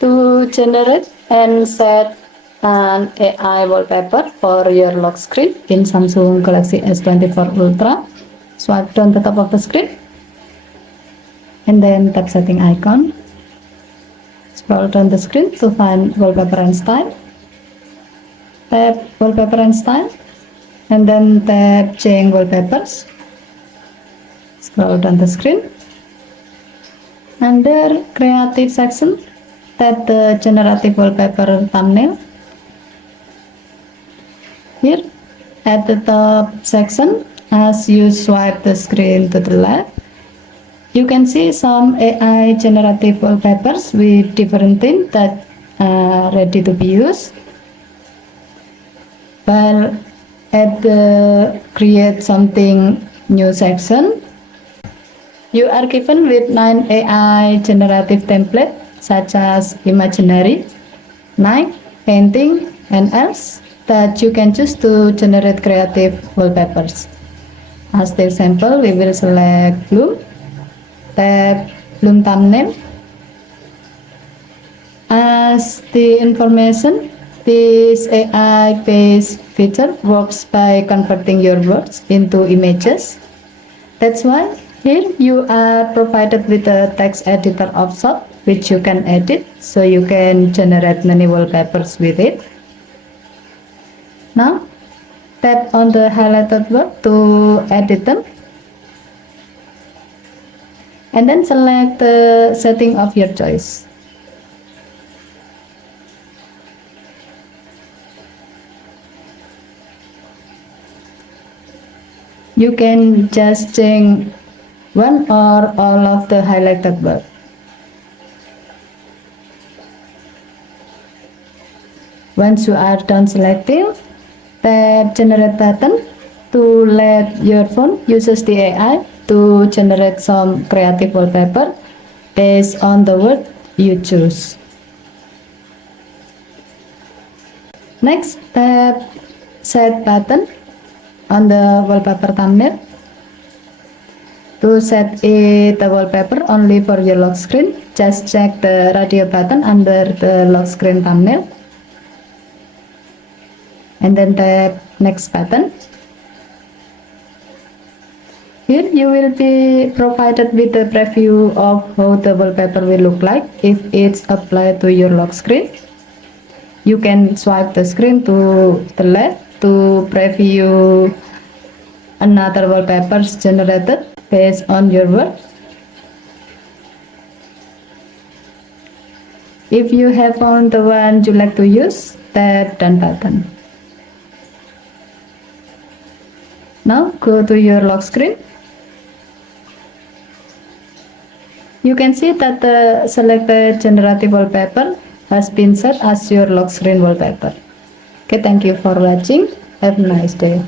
to generate and set an AI wallpaper for your lock screen in Samsung Galaxy S24 Ultra. Swipe down the top of the screen and then tap setting icon. Scroll down the screen to find wallpaper and style. Tap wallpaper and style and then tap change wallpapers. Scroll down the screen. Under creative section, tap the generative wallpaper thumbnail. Here at the top section, as you swipe the screen to the left, you can see some AI generative wallpapers with different themes that are ready to be used. While at the create something new section, you are given with 9 AI generative templates such as imaginary, night, painting, and else that you can choose to generate creative wallpapers. As the example, we will select bloom, tap bloom thumbnail. As the information, this AI-based feature works by converting your words into images. That's why here you are provided with a text editor option which you can edit, so you can generate many wallpapers with it. Now tap on the highlighted word to edit them and then select the setting of your choice. You can just change one or all of the highlighted word. Once you are done selecting, tap generate button to let your phone uses the AI to generate some creative wallpaper based on the word you choose. Next, tap set button on the wallpaper thumbnail. To set the wallpaper only for your lock screen, just check the radio button under the lock screen thumbnail and then tap next button. Here you will be provided with a preview of how the wallpaper will look like if it's applied to your lock screen. You can swipe the screen to the left to preview another wallpapers generated based on your word. If you have found the one you like to use, tap done button. Now go to your lock screen. You can see that the selected generative wallpaper has been set as your lock screen wallpaper. Okay, thank you for watching. Have a nice day.